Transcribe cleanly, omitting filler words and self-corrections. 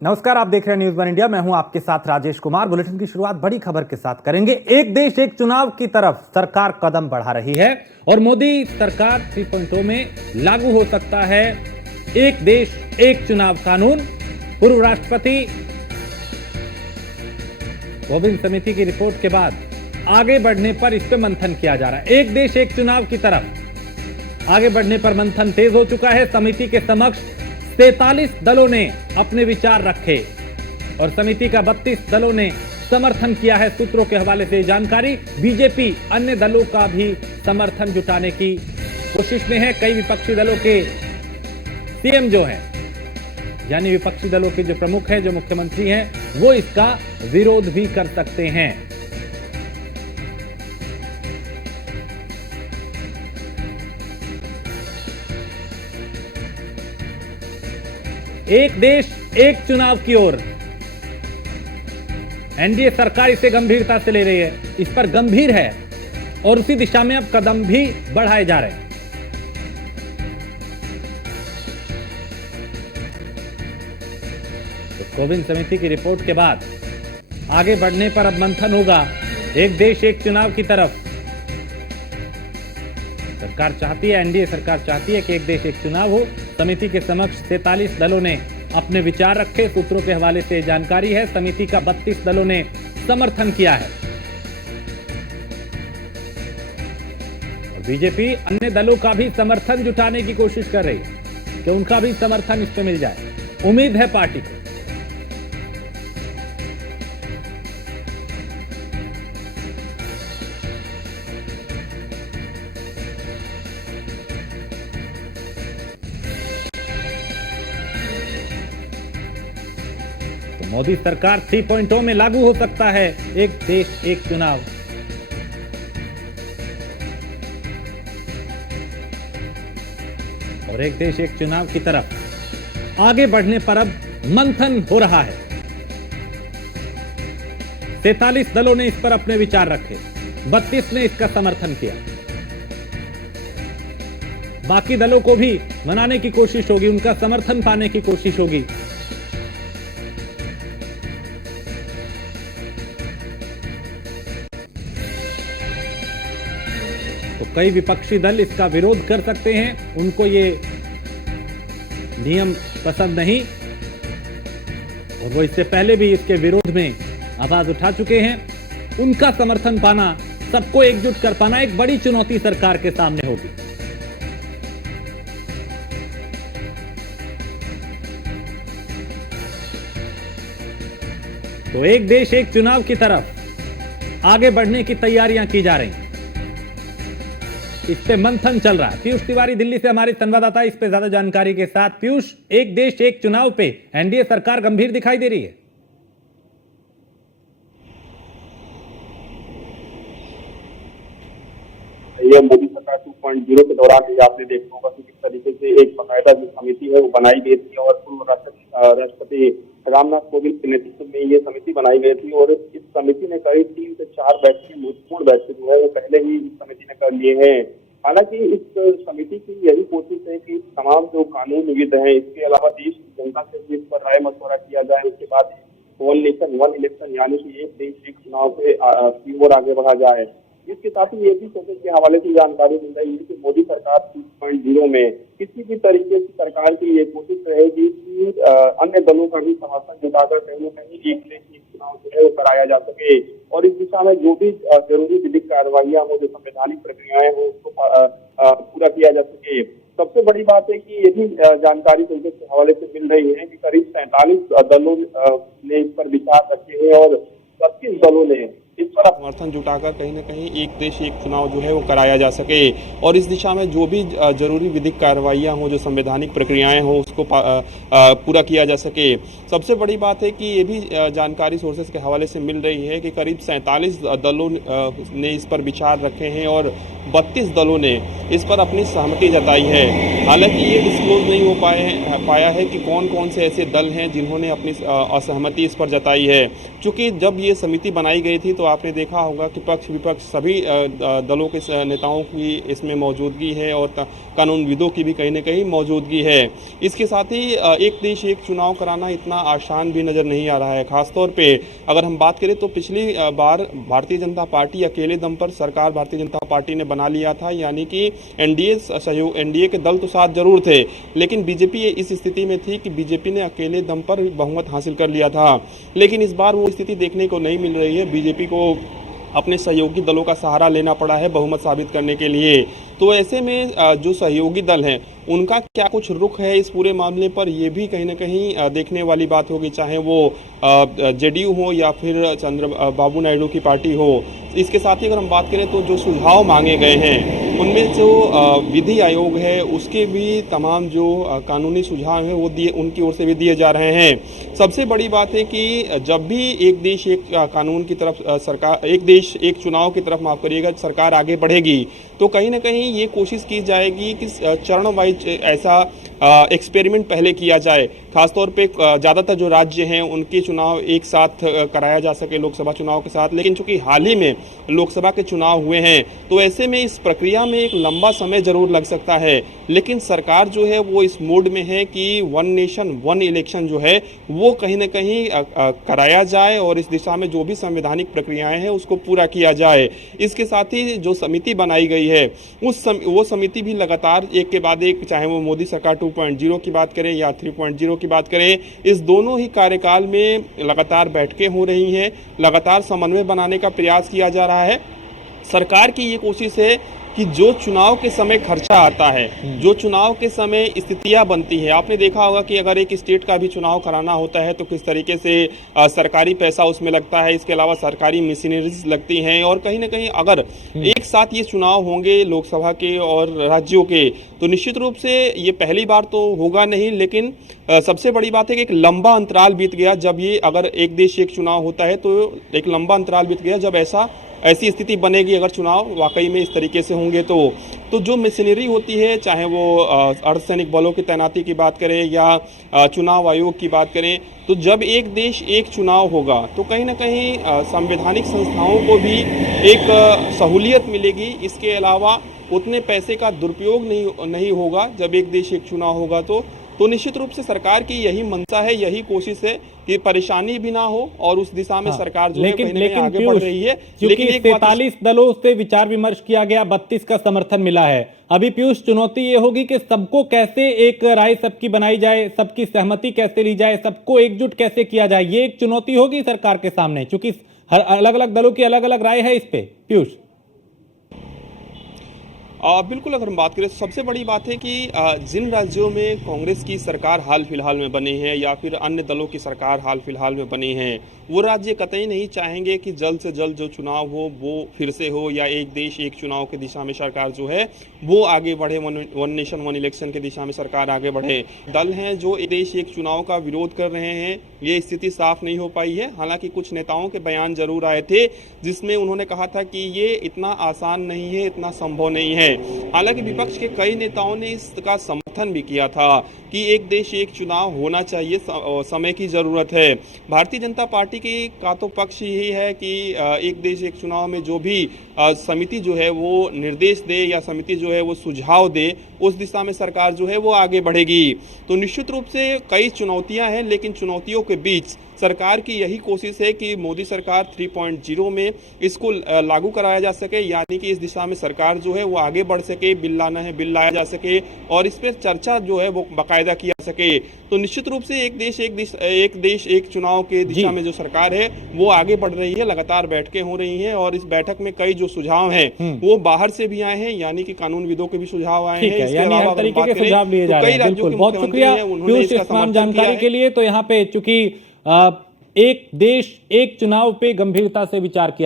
नमस्कार, आप देख रहे हैं न्यूज़ वन इंडिया। मैं हूं आपके साथ राजेश कुमार। बुलेटिन की शुरुआत बड़ी खबर के साथ करेंगे। एक देश एक चुनाव की तरफ सरकार कदम बढ़ा रही है और मोदी सरकार 3.0 में लागू हो सकता है एक देश एक चुनाव कानून। पूर्व राष्ट्रपति गोविंद समिति की रिपोर्ट के बाद आगे बढ़ने पर इस पर मंथन किया जा रहा है। एक देश एक चुनाव की तरफ आगे बढ़ने पर मंथन तेज हो चुका है। समिति के समक्ष 43 दलों ने अपने विचार रखे और समिति का 32 दलों ने समर्थन किया है। सूत्रों के हवाले से जानकारी। बीजेपी अन्य दलों का भी समर्थन जुटाने की कोशिश में है। कई विपक्षी दलों के सीएम जो हैं, यानी विपक्षी दलों के जो प्रमुख हैं, जो मुख्यमंत्री हैं, वो इसका विरोध भी कर सकते हैं। एक देश एक चुनाव की ओर एनडीए सरकार इसे गंभीरता से ले रही है, इस पर गंभीर है और उसी दिशा में अब कदम भी बढ़ाए जा रहे हैं। तो कोविंद समिति की रिपोर्ट के बाद आगे बढ़ने पर अब मंथन होगा एक देश एक चुनाव की तरफ। सरकार चाहती है, एनडीए सरकार चाहती है कि एक देश एक चुनाव हो। समिति के समक्ष 43 दलों ने अपने विचार रखे। सूत्रों के हवाले से जानकारी है। समिति का 32 दलों ने समर्थन किया है और बीजेपी अन्य दलों का भी समर्थन जुटाने की कोशिश कर रही है कि उनका भी समर्थन इस पर मिल जाए। उम्मीद है पार्टी को। मोदी सरकार 3.0 में लागू हो सकता है एक देश एक चुनाव। और एक देश एक चुनाव की तरफ आगे बढ़ने पर अब मंथन हो रहा है। 43 दलों ने इस पर अपने विचार रखे, 32 ने इसका समर्थन किया। बाकी दलों को भी मनाने की कोशिश होगी, उनका समर्थन पाने की कोशिश होगी। तो कई विपक्षी दल इसका विरोध कर सकते हैं, उनको ये नियम पसंद नहीं और वो इससे पहले भी इसके विरोध में आवाज उठा चुके हैं। उनका समर्थन पाना, सबको एकजुट कर पाना एक बड़ी चुनौती सरकार के सामने होगी। तो एक देश एक चुनाव की तरफ आगे बढ़ने की तैयारियां की जा रही हैं। इस पे मंथन चल रहा है। पीयूष तिवारी दिल्ली से हमारे संवाददाता इस पे ज्यादा जानकारी के साथ। पीयूष, एक देश एक चुनाव पे एनडीए सरकार गंभीर दिखाई दे रही है। यह मोदी सरकार 2.0 के दौरान ही आपने देखा होगा कि किस तरीके से एक बाकायदा जो समिति है वो बनाई गई थी और पूर्व राष्ट्रपति रामनाथ कोविंद के नेतृत्व में ये समिति बनाई गई थी और इस समिति ने करीब 3 से 4 बैठकें, महत्वपूर्ण बैठकें जो है वो पहले ही इस समिति ने कर लिए हैं। हालांकि इस समिति की यही कोशिश है कि तमाम जो कानून विविध हैं, इसके अलावा देश की जनता से भी इस पर राय मशवरा किया जाए। उसके बाद वन नेशन वन इलेक्शन यानी कि एक देश एक चुनाव की ओर आगे बढ़ा जाए। इसके साथ ही ये भी सोचने के हवाले से जानकारी मिल रही है कि मोदी सरकार 3.0 में किसी भी तरीके से सरकार की ये कोशिश रहेगी कि अन्य दलों का भी समर्थन जुटाकर कहीं न कहीं एक देश एक चुनाव जो है वो कराया जा सके और इस दिशा में जो भी जरूरी विधिक कार्रवाइयां हो, जो संवैधानिक प्रक्रियाएं हो, उसको पूरा किया जा सके। सबसे बड़ी बात है कि ये भी जानकारी सूत्रों के हवाले से मिल रही है कि करीब 47 दलों ने इस पर विचार रखे हैं और 32 दलों ने इस पर समर्थन जुटाकर कहीं न कहीं एक देश एक चुनाव जो है वो कराया जा सके और इस दिशा में जो भी जरूरी विधिक कार्रवाइयां हों, जो संवैधानिक प्रक्रियाएं हों, उसको पूरा किया जा सके। सबसे बड़ी बात है कि ये भी जानकारी सोर्सेस के हवाले से मिल रही है कि करीब 47 दलों ने इस पर विचार रखे हैं और 32 दलों ने इस पर अपनी सहमति जताई है। हालांकि ये डिस्क्लोज नहीं हो पाया है कि कौन कौन से ऐसे दल हैं जिन्होंने अपनी असहमति इस पर जताई है। चूँकि जब ये समिति बनाई गई थी तो आपने आपने देखा होगा कि पक्ष विपक्ष सभी दलों के नेताओं की इसमें मौजूदगी है और कानूनविदों की भी कहीं ना कहीं मौजूदगी है। इसके साथ ही एक देश एक चुनाव कराना इतना आसान भी नज़र नहीं आ रहा है। खासतौर पे अगर हम बात करें तो पिछली बार भारतीय जनता पार्टी अकेले दम पर सरकार भारतीय जनता पार्टी ने बना लिया था, यानी कि एनडीए सहयोग, एनडीए के दल तो साथ जरूर थे, लेकिन बीजेपी इस स्थिति में थी कि बीजेपी ने अकेले दम पर बहुमत हासिल कर लिया था। लेकिन इस बार वो स्थिति देखने को नहीं मिल रही है। बीजेपी को अपने सहयोगी दलों का सहारा लेना पड़ा है बहुमत साबित करने के लिए। तो ऐसे में जो सहयोगी दल हैं उनका क्या कुछ रुख है इस पूरे मामले पर, ये भी कहीं ना कहीं देखने वाली बात होगी, चाहे वो जेडीयू हो या फिर चंद्रबाबू नायडू की पार्टी हो। इसके साथ ही अगर हम बात करें तो जो सुझाव मांगे गए हैं उनमें जो विधि आयोग है उसके भी तमाम जो कानूनी सुझाव हैं वो उनकी ओर से भी दिए जा रहे हैं। सबसे बड़ी बात है कि जब भी एक देश एक कानून की तरफ सरकार, एक देश एक चुनाव की तरफ माफ़ करिएगा, सरकार आगे बढ़ेगी तो कहीं ना कहीं ये कोशिश की जाएगी कि चरण वाइज ऐसा एक्सपेरिमेंट पहले किया जाए। खासतौर पे ज़्यादातर जो राज्य हैं उनके चुनाव एक साथ कराया जा सके लोकसभा चुनाव के साथ, लेकिन चूंकि हाल ही में लोकसभा के चुनाव हुए हैं तो ऐसे में इस प्रक्रिया में एक लंबा समय जरूर लग सकता है। लेकिन सरकार जो है वो इस मोड में है कि वन नेशन वन इलेक्शन जो है वो कहीं ना कहीं कराया जाए और इस दिशा में जो भी संवैधानिक प्रक्रियाएं हैं उसको पूरा किया जाए। इसके साथ ही जो समिति बनाई गई है वो समिति भी लगातार एक के बाद एक, चाहे वो मोदी सरकार 2.0 की बात करें या 3.0 की बात करें, इस दोनों ही कार्यकाल में लगातार बैठकें हो रही हैं, लगातार समन्वय बनाने का प्रयास किया जा रहा है। सरकार की ये कोशिश है कि जो चुनाव के समय खर्चा आता है, जो चुनाव के समय स्थितियां बनती है, आपने देखा होगा कि अगर एक स्टेट का भी चुनाव कराना होता है तो किस तरीके से सरकारी पैसा उसमें लगता है, इसके अलावा सरकारी मशीनरीज लगती हैं और कहीं ना कहीं अगर एक साथ ये चुनाव होंगे लोकसभा के और राज्यों के तो निश्चित रूप से ये पहली बार तो होगा नहीं, लेकिन सबसे बड़ी बात है कि एक लंबा अंतराल बीत गया जब ये अगर एक देश एक चुनाव होता है तो एक लंबा अंतराल बीत गया जब ऐसी स्थिति बनेगी अगर चुनाव वाकई में इस तरीके से होंगे तो जो मशीनरी होती है, चाहे वो अर्धसैनिक बलों की तैनाती की बात करें या चुनाव आयोग की बात करें, तो जब एक देश एक चुनाव होगा तो कहीं ना कहीं संवैधानिक संस्थाओं को भी एक सहूलियत मिलेगी। इसके अलावा उतने पैसे का दुरुपयोग नहीं होगा जब एक देश एक चुनाव होगा तो निश्चित रूप से सरकार की यही मंशा है, यही कोशिश है कि परेशानी भी ना हो और उस दिशा में सरकार जो है कहीं ना कहीं आगे बढ़ रही है। लेकिन 43 दलों से विचार विमर्श किया गया, 32 का समर्थन मिला है। अभी पीयूष, चुनौती ये होगी कि सबको कैसे एक राय सबकी बनाई जाए, सबकी सहमति कैसे ली जाए, सबको एकजुट कैसे किया जाए, ये एक चुनौती होगी सरकार के सामने, क्योंकि हर अलग अलग दलों की अलग अलग राय है इस पे। पीयूष, बिल्कुल, अगर हम बात करें तो सबसे बड़ी बात है कि जिन राज्यों में कांग्रेस की सरकार हाल फिलहाल में बनी है या फिर अन्य दलों की सरकार हाल फिलहाल में बनी है, वो राज्य कतई नहीं चाहेंगे कि जल्द से जल्द जो चुनाव हो वो फिर से हो या एक देश एक चुनाव की दिशा में सरकार जो है वो आगे बढ़े, वन नेशन वन इलेक्शन की दिशा में सरकार आगे बढ़े। दल हैं जो एक देश एक चुनाव का विरोध कर रहे हैं, ये स्थिति साफ नहीं हो पाई है। हालांकि कुछ नेताओं के बयान जरूर आए थे जिसमें उन्होंने कहा था कि ये इतना आसान नहीं है, इतना संभव नहीं है। हालांकि विपक्ष के कई नेताओं ने इसका समर्थन भी किया था कि एक देश एक चुनाव होना चाहिए, समय की जरूरत है। भारतीय जनता पार्टी का तो पक्ष यही है कि एक देश एक चुनाव में जो भी समिति जो है वो निर्देश दे या समिति जो है वो सुझाव दे, उस दिशा में सरकार जो है वो आगे बढ़ेगी। तो निश्चित रूप से कई चुनौतियां हैं, लेकिन चुनौतियों के बीच सरकार की यही कोशिश है कि मोदी सरकार 3.0 में इसको लागू कराया जा सके, यानी कि इस दिशा में सरकार जो है वो आगे बढ़ सके, बिल लाना है बिल लाया जा सके और इस पर चर्चा जो है वो बाकायदा किया सके। तो निश्चित रूप से एक देश एक चुनाव के दिशा में जो सरकार है वो आगे बढ़ रही है, लगातार बैठकें हो रही हैं और इस बैठक में कई जो सुझाव हैं वो बाहर से भी आए हैं, यानी कि कानूनविदों के भी सुझाव आए हैं। इसके अलावा हर तरीके के सुझाव लिए जा रहे हैं। बिल्कुल, बहुत शुक्रिया पीयूष इस तमाम जानकारी के लिए। तो यहाँ पे चूंकि एक देश एक चुनाव पे गंभीरता से विचार किया